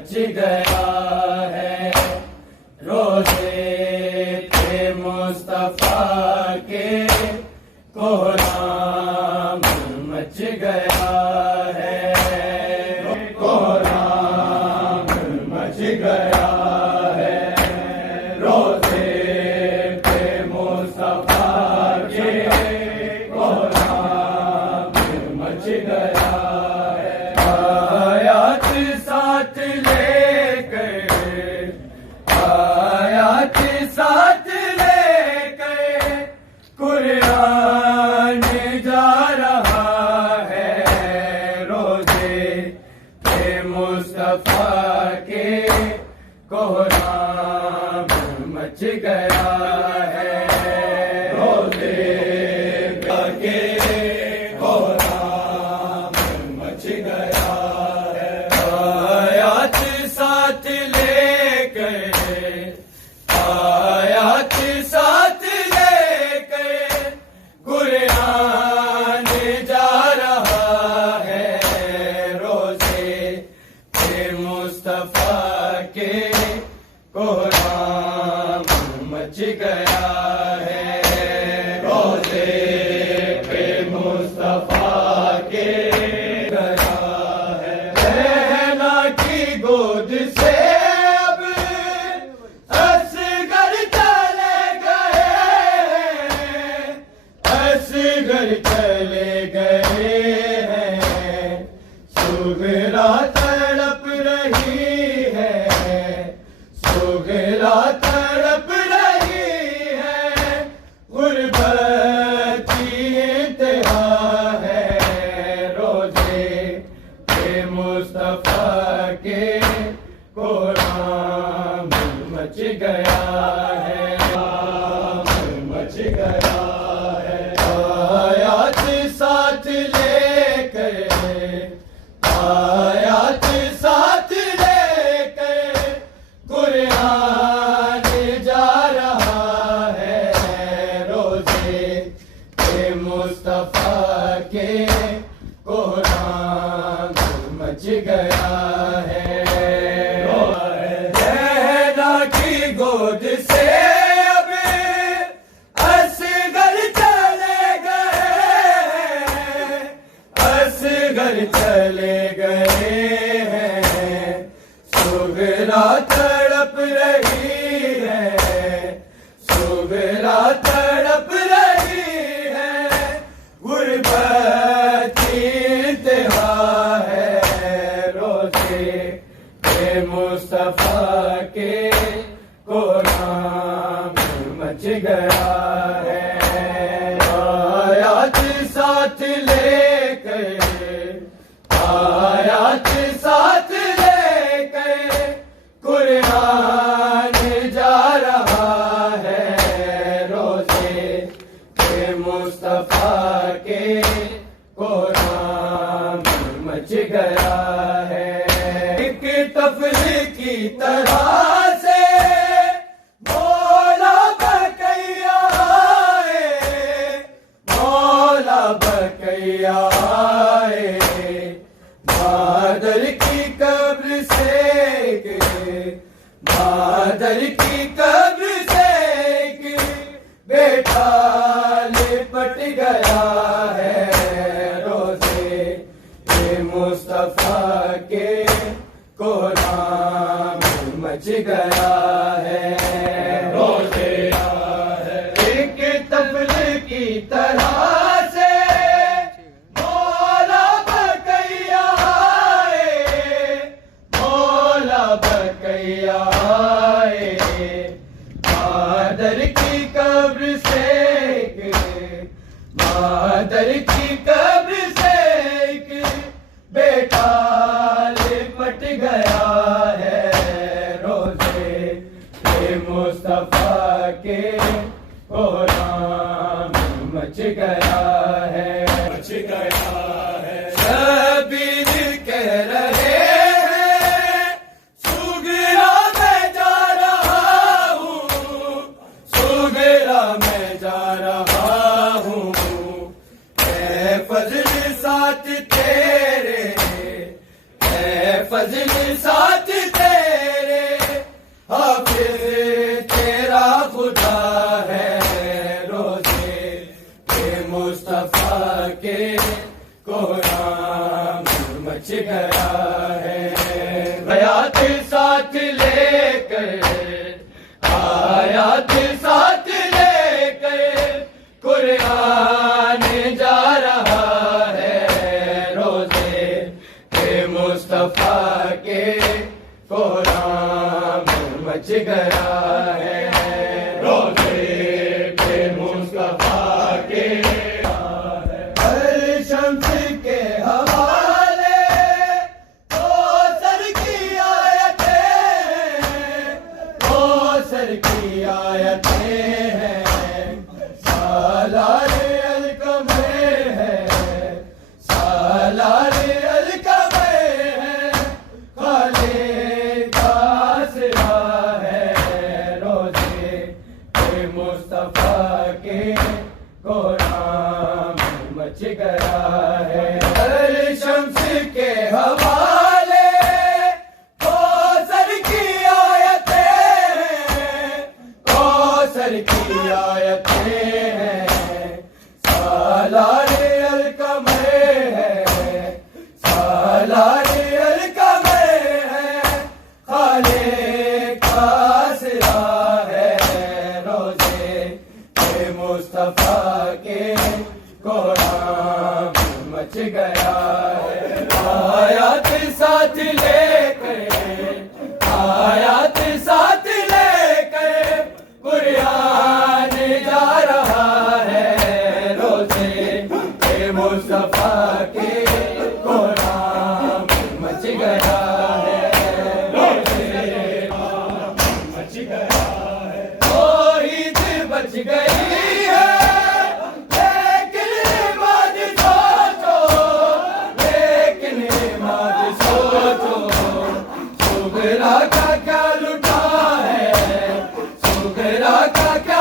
Much गया है रोज़े पे मुस्तफा के कोहराम मच गया है कोहराम मच गया है रोज़े पे मुस्तफा के कोहराम मच गया है आयात साथ साथ लेकर कुरान जा रहा है रोज़े पे मुस्तफा के कोहराम मच गया है रोज़े के कोहराम मच गया है आयात साथ लेकर साथ लेकर कुरान जा रहा है रोज़े पे मुस्तफा के कोहराम मच गया है रोज़े पे मुस्तफा के गया है रहना की गोद से घर चले गए हैं सुगरा तड़प रही है सुगरा तड़प रही है गुर्बत की इंतहा है रोज़े पे मुस्तफा के कोहराम मच गया है मच गया साथ लेकर आयात साथ लेकर कुरान जा रहा है रोज़े पे मुस्तफा के कोहराम मच गया है रहना की गोद से घर चले गए हैं सुगरा तड़प रही है सुगरा तड़प रही है गुर्बत की इंतहा है रोज़े पे मुस्तफा के कोहराम मच गया है आयात साथ लेकर आयात साथ लेकर कुरान जा रहा है रोज़े पे मुस्तफा के कोहराम मच गया है एक तफल की तरह से मौला बकैया मौला बकैया बादल की कब्र से बादल की कब्र से बेटा लिपट गया है रोज़े पे मुस्तफा के कोहराम मच गया है रोज़े एक तफल की तरह बादल की कब्र से बादल की कब्र से बेटा लिपट गया है रोज़े पे मुस्तफा के कोहराम मच गया है, मच गया है। शबीर कह रहे हैं सुगरा मैं जा रहा हूँ, सुगरा मैं जा रहा हूँ। है फजल साथ तेरे, है फजल साथ तेरे, हाफिज तेरा खुदा है। रोज़े के मुस्तफा के कोहराम मच गया है। बयात साथ लेकर, आयात साथ लेकर कुरान जा रहा है। रोज़े के मुस्तफा के कोहराम मच गया है। रोज़े के मुस्तफा के हर शम्स के हवाले कौसर की आयतें, कौसर की आयतें हैं। सालार अलकमर है, सालार अलकमर है, खाले का सिरा है। रोज़े के मुस्तफा के कोहराम मच गया है। हर शम्स के हवाले कौसर की आयतें हैं, कौसर की आयतें हैं। सालार अलकमर है, सालार अलकमर है, खाले का सिरा है। रोज़े के मुस्तफा के कोहराम मच गया है। आयात साथ लेकर, आयात साथ लेकर कुरान जा रहा है। रोज़े के मुस्तफा के कोहराम मच गया है। मच गया है। ओ ईद बच गई है, लेकिन नमाज सोचो, लेकिन नमाज सोचो। सुगरा का क्या लुटा है, सुगरा का क्या